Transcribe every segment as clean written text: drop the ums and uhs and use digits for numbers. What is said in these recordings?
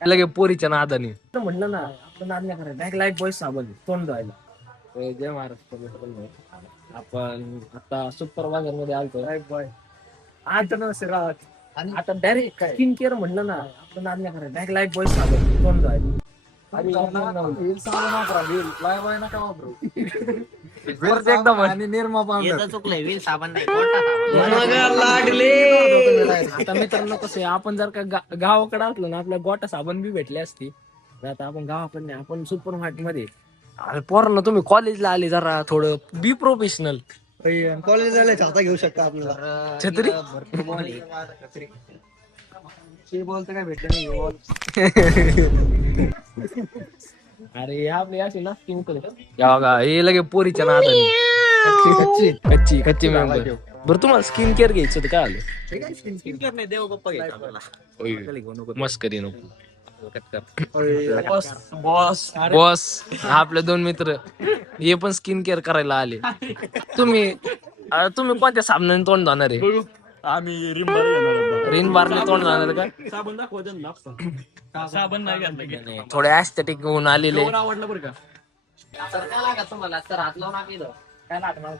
लगे पोरीच्या नादानी म्हणलं ना आपलं नाद नाही करायचं. बॅक लाईफ बॉय साबण तोंड धुवायला. जय महाराष्ट्र मित्रांनो. आपण आता सुपरवायझर मध्ये आलतो. बॉय आता नसेल आणि आता डायरेक्ट स्किन केअर म्हणलं ना आपलं नाद नाही करायचं. बॅक लाईफ बॉय साबण तोंड धुवायला. आणि निर्मा पावडर चुकलंय. व्हील साबण नाही आता मित्रांनो कसं आहे, आपण जर का गावाकडे असलो ना आपल्या गोटा साबण बी भेटली असती. आता आपण गावाकडे नाही, आपण सुपर मार्केट मध्ये. अरे पोरांनो तुम्ही कॉलेजला आले जरा थोडं बी प्रोफेशनल. कॉलेज झाले छाता घेऊ शकता आपल्याला. छत्री बोलतं काय भेटलं नाही. अरे आपली अशी ना स्किन बघा हे लगे पोरीच्या नादाने कच्ची कच्ची कच्ची मेंबर. बरं तुम्हाला स्किन केअर घ्यायचं होतं काय आलं? स्किन केअर नाही, देव गप्पा घ्यायचा. मस्करी नको. बॉस बॉस आपले दोन मित्र हे पण स्किन केअर करायला आले. तुम्ही कोणत्या साबणाने तोंड धुणार आहे? आम्ही रिन बारने तोंड धुणार का? साबण दाखवतो ना. साबण नाही घातलं. थोडे ऍस्थेटिक होऊन आलेले. आवडलं बरं का. तुम्हाला तर हात लावून आली काय लागणार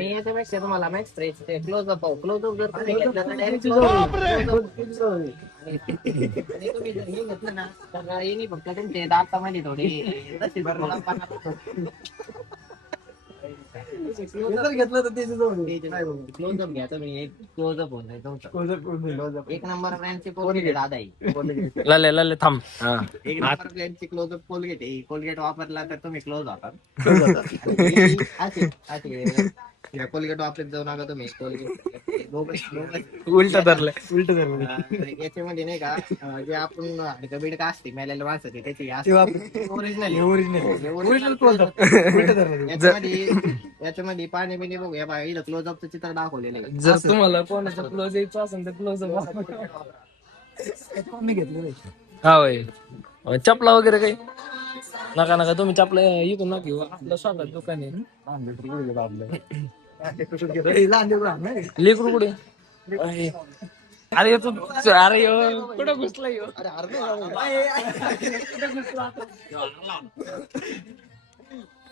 याच्यापेक्षा तुम्हाला मॅक्स क्लोजअप क्लोजअप जर तुम्ही घेतलं तर डायरेक्ट तुम्ही जर हे घेतलं ना तर हे नाही फक्त तुमचे दातामध्ये थोडी घेतलं तर क्लोजअप घ्या तुम्ही. क्लोजअप होऊन एक नंबर ब्रँडची कोलगेट दादा आहे. लाले थांब. एक नंबर ब्रँडची क्लोजअप कोलगेट आहे. कोलगेट वापरला तर तुम्ही क्लोज होतात. कोलगेट वापरत जाऊ नका तुम्ही. कोलगेट उलट धरलं याच्यामध्ये नाही का जे आपण बिडका असते मेलेल्या माणसाची त्याची ओरिजिनल याच्यामध्ये पाणी बिणी बघूया बघा. इथं क्लोजअपचं चित्र दाखवलेलं आहे. जर तुम्हाला कोणाचं क्लोज यायचं असेल तर क्लोजअप मी घेतलं. हा होय. चपला वगैरे काही नका तुम्ही चपला इथून ना घेऊ. आपलं स्वतः दुकान आहे. लेकरू कुठे? अरे तू अरे कुठं घुसला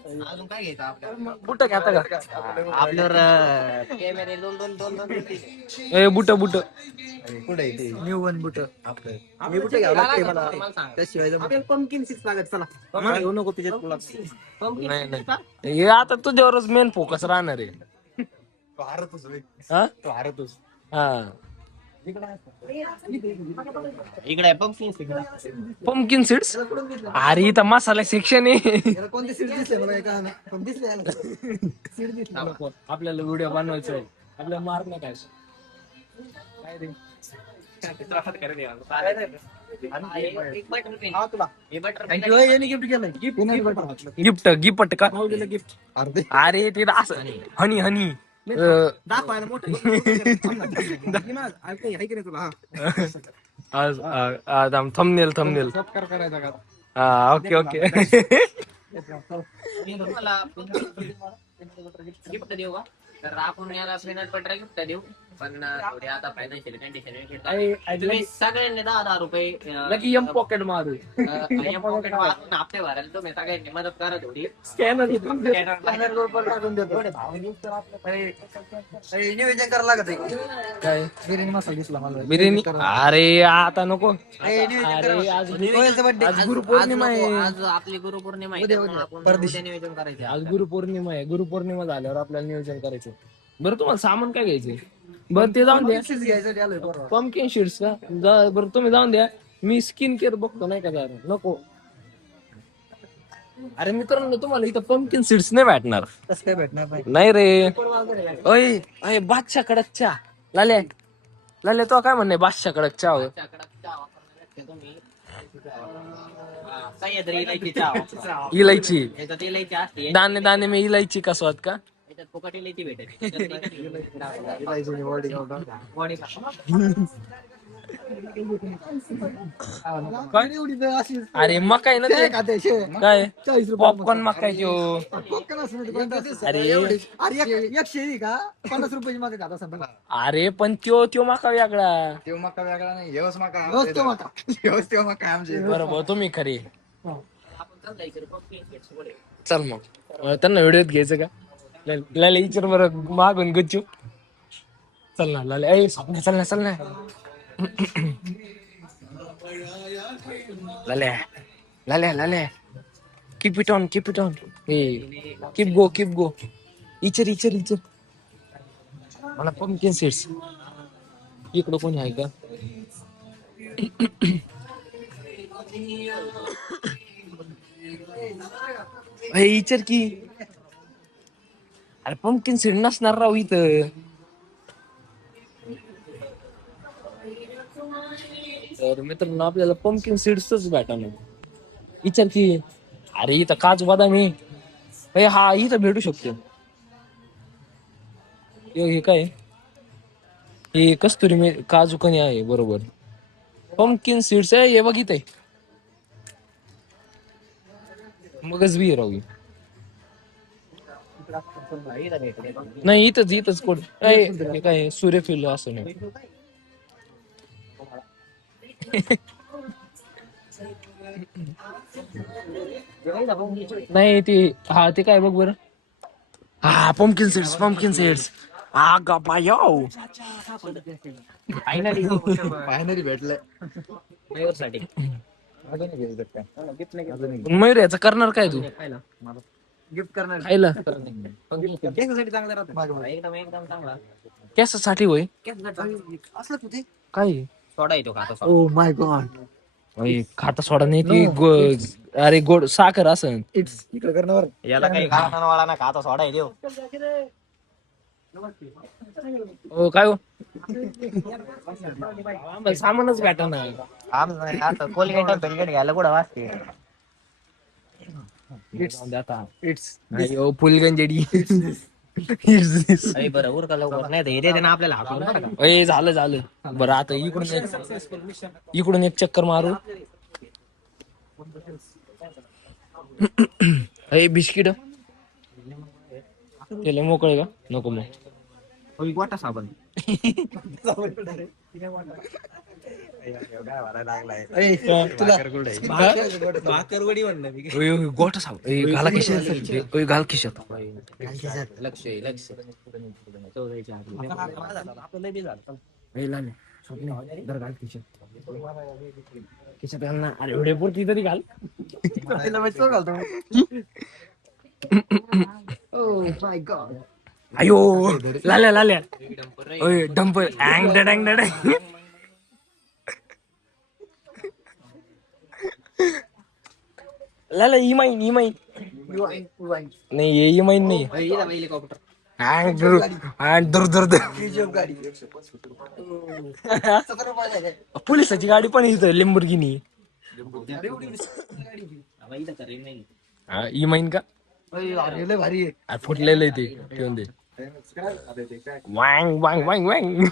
अजून काय घ्यायचं आपल्याला? बुट घ्याता का आपल्यावर? कॅमेरे दोन बुट कुठे न्यू वन बुट आपलं. मी बुट घ्यावं लागते मला त्याशिवाय पंपकिन सीड्स लागत. चला घेऊ नको त्याच्यात. नाही हे आता तुझ्यावरच मेन फोकस राहणार आहे. हा इकडे पंपकिन सीड्स. अरे इथं मसाला सेक्शन आहे. आपल्याला व्हिडिओ बनवायचा आहे. आपल्याला मार्क नाही काय गिफ्ट गिफ्ट का गिफ्ट. अरे ते असं हनी हनी दाखवायला मोठं थंबनेल करायचा का? हा ओके गिफ्ट देऊ का? तर आपण याला पीनट बटर गिफ्ट देऊ. पण थोडी आता फायनान्शियल कंडिशन तुम्ही सगळ्यांनी 10,000 रुपये लकी एम पॉकेट मारू. एम पॉकेट मारून हप्ते भरायला तुम्ही सगळ्यांनी मदत करा थोडी. स्कॅनर टाकून देतो. नियोजन करायला लागत आहे काय? बिर्याणी मसाला दिसला मला. बिर्याणी अरे आता नको. अरे आज गुरुपौर्णिमा आहे. आज आपली गुरुपौर्णिमा आहे. नियोजन करायचं. आज गुरुपौर्णिमा आहे. गुरुपौर्णिमा झाल्यावर आपल्याला नियोजन करायचं. बरं तुम्हाला सामान काय घ्यायचंय? बरं ते जाऊन द्या. पंपकिन सीड्स का? बरं तुम्ही जाऊन द्या. मी स्किन केअर बघतो नाही का जरा. नको अरे मित्रांनो तुम्हाला इथं पंपकिन सीड्स नाही भेटणार. कसं काय भेटणार नाही रे. अय बादशाह कडक चहा. लाले तो काय म्हणणे बादशाह कडक चहा इलायची दाणे दाणे में इलायची का स्वाद का? काय? अरे मकाई ना ते काय 40 पॉपकॉर्न मकाई त्यो. अरे 100 का 50 रुपयाची मागे खाता सध्या. अरे पण त्यो मका वेगळा. तेव्हा मका वेगळा नाही हेच मका रोज तो माका. हेच तेव्हा मका आमचे बरोबर तुम्ही खरे. चल मग त्यांना व्हिडिओत घ्यायचं का? लाले विचार बरं मागून गुच्चू. चल ना लाले ऐ स्वप्न चल ना लाले कीप इट ऑन हे कीप गो इचर मला पंकिन सीड्स इकडं कोणी आहे का? इचर की अरे पंकिन सीड नसणार राव इथं. तर मित्रांनो आपल्याला पंकिन सीड्सच भेटणार. विचार की अरे इथं काजू बदाम आहे. हा इथं भेटू शकतो. हे काय हे कस्तुरी मे काजू कणी आहे बरोबर. पंकिन सीड्स आहे हे बघ इथे मगच बी राहू. नाही इथंच कोण हे काय सूर्यफुल असं नाही. नाही ते काय बघ बरं. हा पंकिन सीड्स हा गप्पा यो फायनली भेटलंय मयूर याचं करणार काय तू गिफ्ट करणार खायला केसासाठी चांगला राहतो एकदम चांगला. केसासाठी होय असलं तू ते काय सोडा येतो का आता? Oh my God. खाता सोडा नाही ती अरे गोड साखर असं. इट्स इकडे करणार. याला काही खाणावाळा ना खाता सोडा आहे देव. हो काय हो आम्हाला सामानच भेटा ना. आता कोलगेट पेलगेट घ्यायला कुठं वाचते. इट्स फुलगंजेडी बरं उरका लवकर नाही तर हे दे ना आपल्याला हाकलून बरं का. झालं बरं आता इकडून एक चक्कर मारू. बिस्किट केलं मोकळे का नको मग. गोटा साबण भाकरवडी म्हणलं गोठा साब घाला खिशात घाल खिशात. लक्ष खिशात घाल ना. अरे एवढे पुरती तरी घाल. अयो लाल्या डंपर लाला इमाईन नाही इमाईन नाही. हेलिकॉप्टर पोलिसाची गाडी पण इथं लिंबुर्गिनी. इमाईन का भारी फुटलेलं आहे ते ठेवून दे. वांग वांग वांग वांग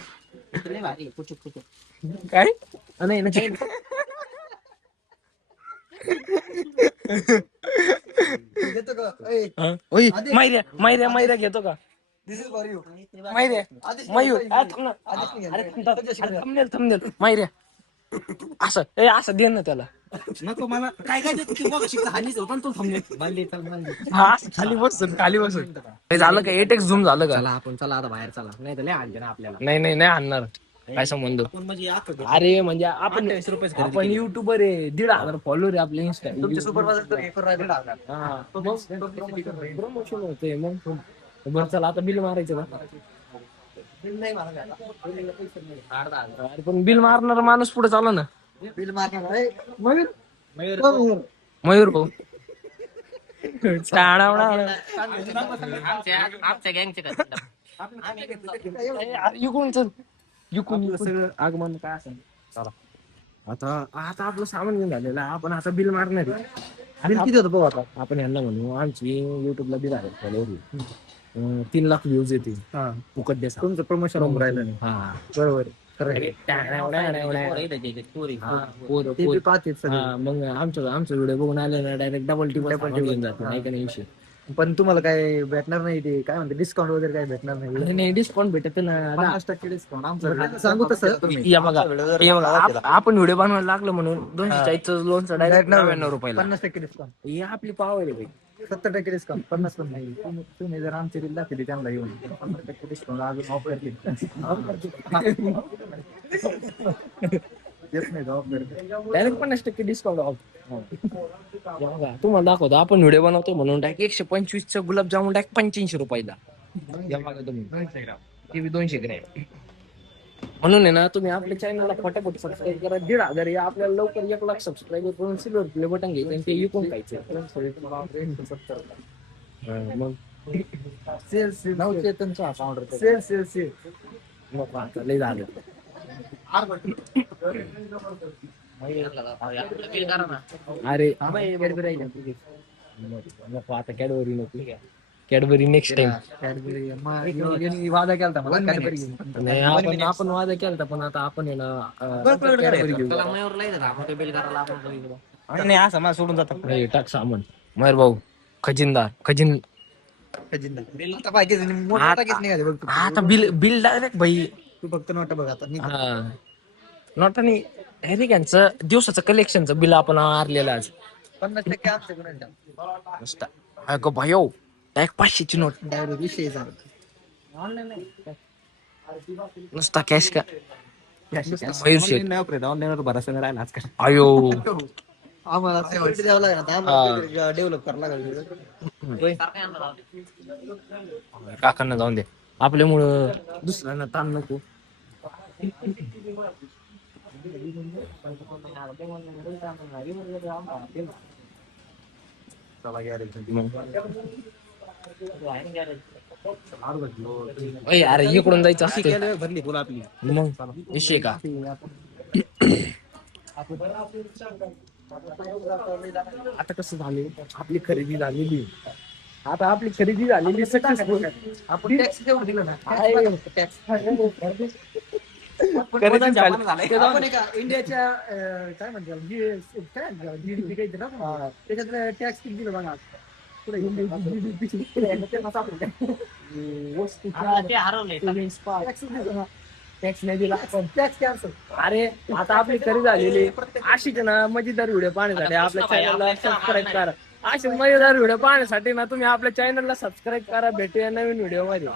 काय नाही मायऱ्या घेतो का मयूर थांबनेल मायऱ्या असं दे ना त्याला. नको मला काय हानीच होता तो हा खाली बसून झालं का 8x झूम झालं का? चला आता बाहेर चला नाही तर लय आणते ना आपल्याला. नाही आणणार काय संबंध. अरे म्हणजे आपण युट्यूबर आहे 1,500 फॉलोअर आहे आपल्या इंस्टा. प्रमोशन होते मग बरं चला आता बिल मारायचं का? अरे पण बिल मारणार माणूस पुढे चाला ना. बिल मारणार मयूर भाऊ आमच्या गँगचे इकडून सगळं आगमन काय असेल. चला आता आपलं सामान घेऊन झालेलं आपण आता बिल मारणार आहे. बिल किती होतं बघू आता. आपण यांना म्हणू आमची युट्यूबला बिल आहे 3 लाख व्ह्यूज येतील फुकट द्या. तुमचं प्रमोशन होऊन राहिलं. हा बरोबर ते बी पाहतेच सगळे. मग आमचा व्हिडिओ बघून आले ना डायरेक्ट डबल टिबल घेऊन जातो नाही का नाही विषय. पण तुम्हाला काय भेटणार नाही ते काय म्हणते डिस्काउंट वगैरे काय भेटणार नाही. नाही डिस्काउंट भेटत ना 50% डिस्काउंट आमचं सांगू तसं या बघा आपण व्हिडिओ बनवायला लागलो म्हणून 240 लोनचं डायरेक्ट 99 रुपयाला 50% डिस्काउंट, ही आपली पाव आहे रे. 70% डिस्काउंट, 50 पण नाही. तुम्ही जर आमची रील दाखवली त्यांना येऊन 50% डिस्काउंट अजून ऑफर केली. येत नाही ऑफर. Direct 50% discount of. तुम्हाला दाखवतो आपण व्हिडिओ बनवतो म्हणून डायरेक्ट 125 गुलाबजामुन डायरेक्ट 85 रुपयाला. या बघा तुम्ही ते बी 200 ग्रॅम. म्हणून आहे ना तुम्ही आपल्या चॅनलला फटाफट सबस्क्राईब करा. 1,500 या आपल्याला लवकर 1 लाख सबस्क्राईबर करून सिल्वर प्ले बटन घ्यायचं आणि ते विकून खायचं. मग सेल्स नवचेतनचा फाउंडर सेल्स नको आता लय झालं. अरे नको आता कॅडबरी नको. Cadbury next time. कॅडबरी वादा केला मला कॅडबरी घेऊन. नाही आपण वादा केला पण आता आपण आहे ना कॅडबरी घेऊ. नाही असं मला सोडून जातात. नाही टाक सामान. मयूर भाऊ खजिनदार आता पाहिजे मोठा टाकीच निघाले बघ तू. आता बिल डायरेक्ट भाई. तू फक्त नोटा बघ आता. हा नोटानी डायरेक्ट यांचं दिवसाचं कलेक्शनचं बिल आपण आरलेलं आज 50% आमच्या गुन्ह्यांचा. नुसता. अगं भायो डायरेक्ट 500ची नोट डायरेक्ट विषय झाला. नुसता कॅश का मयूर शेठ. ऑनलाईनवर भरोसा नाही राहिला आजकाल. अयो आम्हाला security द्यावं लागेल आता. आम्हाला डेव्हलप करावं लागेल. काकांना जाऊन दे आपल्यामुळं दुसऱ्यांना ताण नको. अरे इकडून जायचं असतं भरली तुला आपली. मग विषय का. आता कसं झाले आपली खरेदी झालेली. आता आपली खरेदी झालेली सक्सेसफुल. आपण टॅक्स तेवढं दिलं ना. टॅक्स आपण एका इंडियाच्या काय म्हणतात GDP काही दिलं ना त्याच्यात टॅक्स किती दिलं बघा. पुढे टॅक्स नाही दिला. Tax cancel. अरे आता आपली खरेदी झालेली अशीच ना मजेदार व्हिडिओ पाहण्यासाठी आपल्या चॅनलला सबस्क्राईब करा. असे मजेदार व्हिडिओ पाहण्यासाठी ना तुम्ही आपल्या चॅनलला सबस्क्राईब करा. भेटूया नवीन व्हिडिओ मध्ये.